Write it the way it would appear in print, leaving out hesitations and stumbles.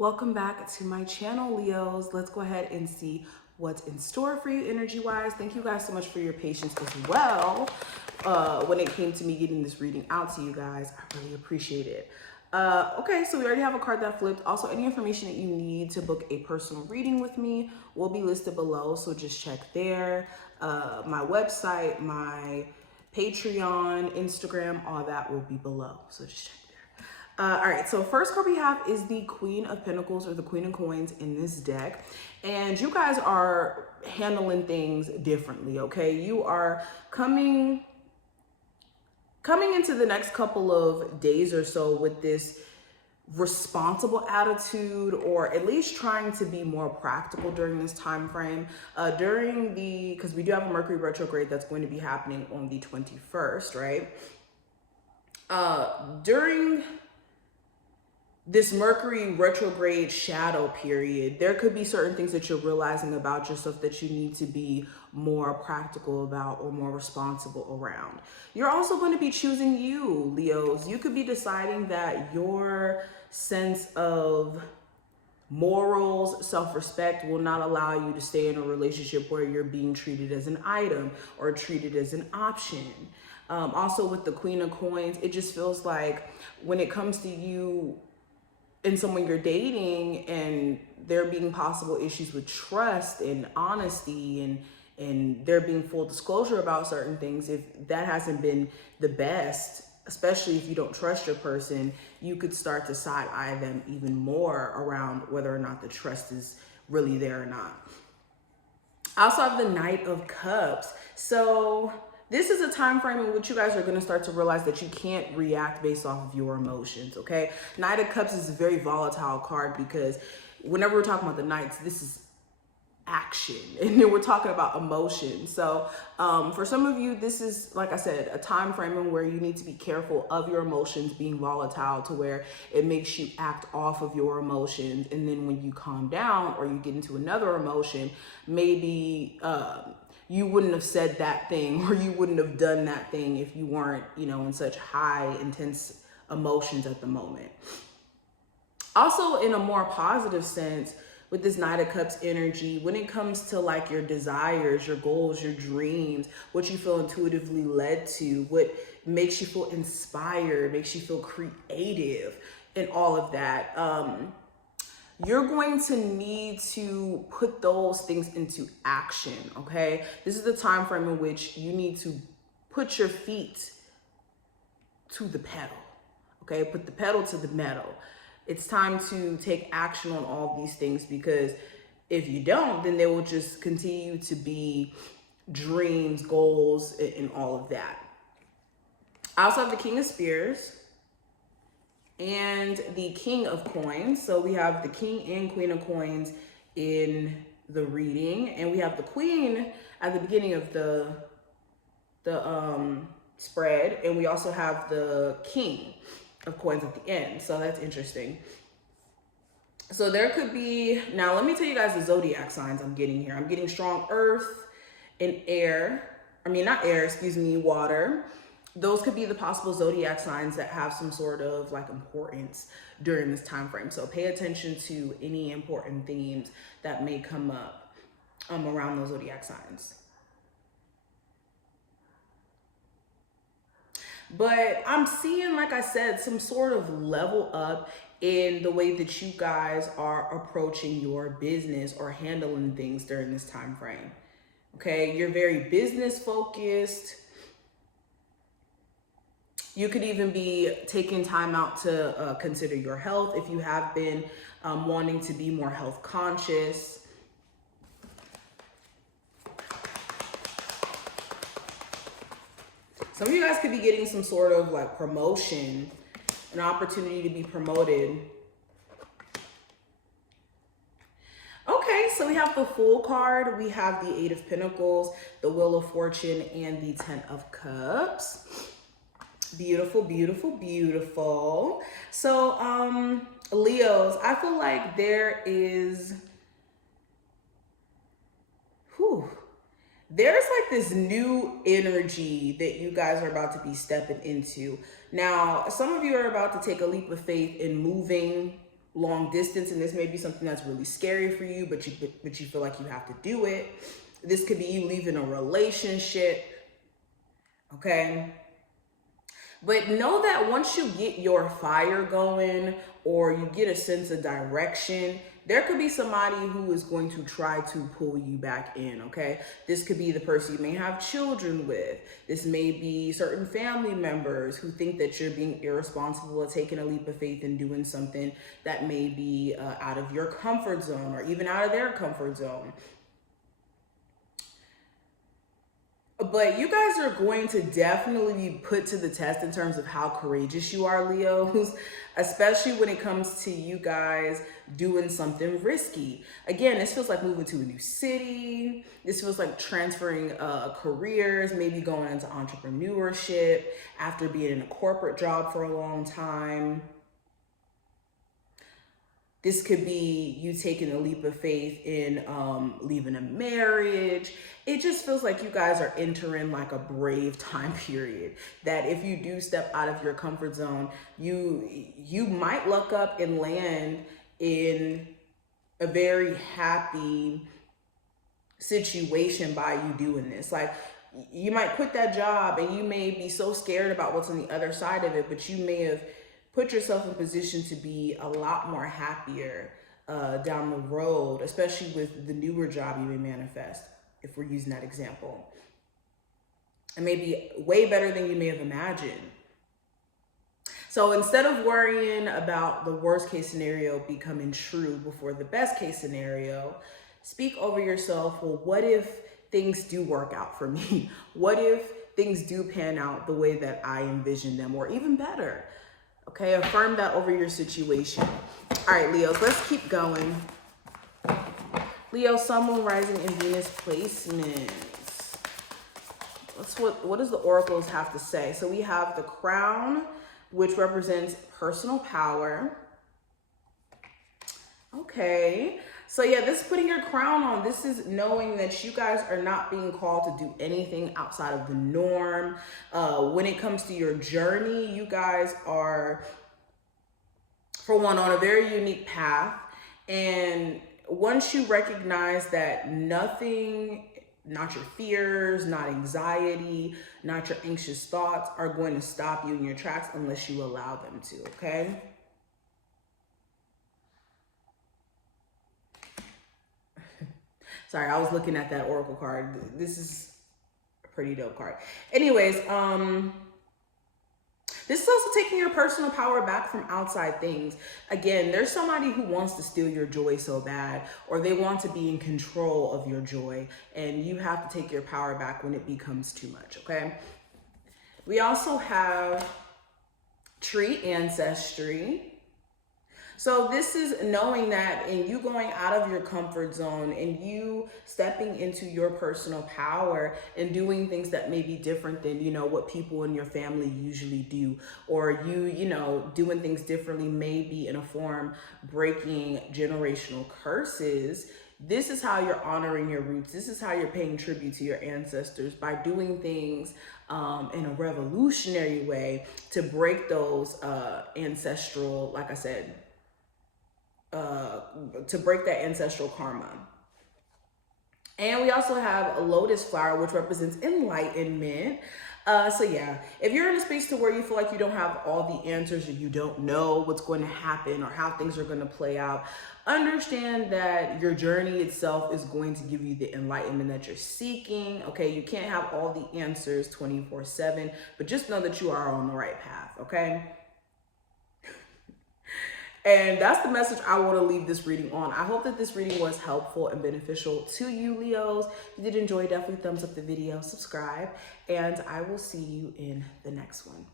Welcome back to my channel, Leos. Let's go ahead and see what's in store for you energy-wise. Thank you guys so much for your patience as well. When it came to me getting this reading out to you guys, I really appreciate it. Okay, so we already have a card that flipped. Also, any information that you need to book a personal reading with me will be listed below, so just check there. My website, my Patreon, Instagram, all that will be below, so just check. All right, so first card we have is the Queen of Pentacles, or the Queen of Coins in this deck. And you guys are handling things differently, okay? You are coming into the next couple of days or so with this responsible attitude, or at least trying to be more practical during this time frame. Because we do have a Mercury retrograde that's going to be happening on the 21st, right? During this Mercury retrograde shadow period, there could be certain things that you're realizing about yourself that you need to be more practical about or more responsible around. You're also going to be choosing you, Leos. You could be deciding that your sense of morals, self-respect will not allow you to stay in a relationship where you're being treated as an item or treated as an option. Also with the Queen of Coins, it just feels like when it comes to you and someone you're dating, and there being possible issues with trust and honesty, and there being full disclosure about certain things, if that hasn't been the best, especially if you don't trust your person, you could start to side-eye them even more around whether or not the trust is really there or not. I also have the Knight of Cups. So this is a time frame in which you guys are going to start to realize that you can't react based off of your emotions, okay? Knight of Cups is a very volatile card because whenever we're talking about the Knights, this is action, and then we're talking about emotion. So for some of you, this is, like I said, a time frame where you need to be careful of your emotions being volatile to where it makes you act off of your emotions. And then when you calm down or you get into another emotion, maybe you wouldn't have said that thing, or you wouldn't have done that thing if you weren't, in such high, intense emotions at the moment. Also, in a more positive sense, with this Knight of Cups energy, when it comes to like your desires, your goals, your dreams, what you feel intuitively led to, what makes you feel inspired, makes you feel creative, and all of that, you're going to need to put those things into action, okay? This is the time frame in which you need to put your feet to the pedal, okay? Put the pedal to the metal. It's time to take action on all these things, because if you don't, then they will just continue to be dreams, goals, and all of that. I also have the King of Spears and the King of Coins. So we have the King and Queen of Coins in the reading, and we have the Queen at the beginning of the spread, and we also have the King of Coins at the end. So that's interesting. So there could be, now let me tell you guys the zodiac signs I'm getting here. I'm getting strong earth and air. Water. Those could be the possible zodiac signs that have some sort of like importance during this time frame. So pay attention to any important themes that may come up around those zodiac signs. But I'm seeing, like I said, some sort of level up in the way that you guys are approaching your business or handling things during this time frame. Okay, you're very business focused. You could even be taking time out to consider your health if you have been wanting to be more health conscious. Some of you guys could be getting some sort of like promotion, an opportunity to be promoted. Okay, so we have the Fool card, we have the Eight of Pentacles, the Wheel of Fortune, and the Ten of Cups. Beautiful, beautiful, beautiful. So, Leos, I feel like there is, there's like this new energy that you guys are about to be stepping into. Now, some of you are about to take a leap of faith in moving long distance, and this may be something that's really scary for you, but you feel like you have to do it. This could be you leaving a relationship, okay? But know that once you get your fire going, or you get a sense of direction, there could be somebody who is going to try to pull you back in, okay? This could be the person you may have children with. This may be certain family members who think that you're being irresponsible or taking a leap of faith and doing something that may be out of your comfort zone, or even out of their comfort zone. But you guys are going to definitely be put to the test in terms of how courageous you are, Leos, especially when it comes to you guys doing something risky. Again, this feels like moving to a new city. This feels like transferring careers, maybe going into entrepreneurship after being in a corporate job for a long time. This could be you taking a leap of faith in leaving a marriage. It just feels like you guys are entering like a brave time period, that if you do step out of your comfort zone, you might luck up and land in a very happy situation by you doing this. Like, you might quit that job and you may be so scared about what's on the other side of it, but you may have put yourself in position to be a lot more happier down the road, especially with the newer job you may manifest, if we're using that example. It may be way better than you may have imagined. So instead of worrying about the worst case scenario becoming true before the best case scenario, speak over yourself. Well, what if things do work out for me? What if things do pan out the way that I envisioned them, or even better? Okay, affirm that over your situation. All right, Leos, let's keep going. Leo, Sun, Moon, Rising, and Venus placements. What does the oracles have to say? So we have the Crown, which represents personal power. Okay. So yeah, this is putting your crown on. This is knowing that you guys are not being called to do anything outside of the norm. When it comes to your journey, you guys are, for one, on a very unique path. And once you recognize that nothing, not your fears, not anxiety, not your anxious thoughts, are going to stop you in your tracks unless you allow them to, okay? Sorry, I was looking at that oracle card. This is a pretty dope card. Anyways, this is also taking your personal power back from outside things. Again, there's somebody who wants to steal your joy so bad, or they want to be in control of your joy, and you have to take your power back when it becomes too much, okay? We also have tree ancestry. So this is knowing that, and you going out of your comfort zone and you stepping into your personal power and doing things that may be different than, you know, what people in your family usually do, or you know, doing things differently, maybe in a form breaking generational curses. This is how you're honoring your roots. This is how you're paying tribute to your ancestors, by doing things in a revolutionary way to break those ancestral, like I said, to break that ancestral karma. And we also have a lotus flower, which represents enlightenment. So yeah, if you're in a space to where you feel like you don't have all the answers, or you don't know what's going to happen or how things are going to play out, understand that your journey itself is going to give you the enlightenment that you're seeking. Okay, you can't have all the answers 24/7, but just know that you are on the right path, okay? And that's the message I want to leave this reading on. I hope that this reading was helpful and beneficial to you, Leos. If you did enjoy, definitely thumbs up the video, subscribe, and I will see you in the next one.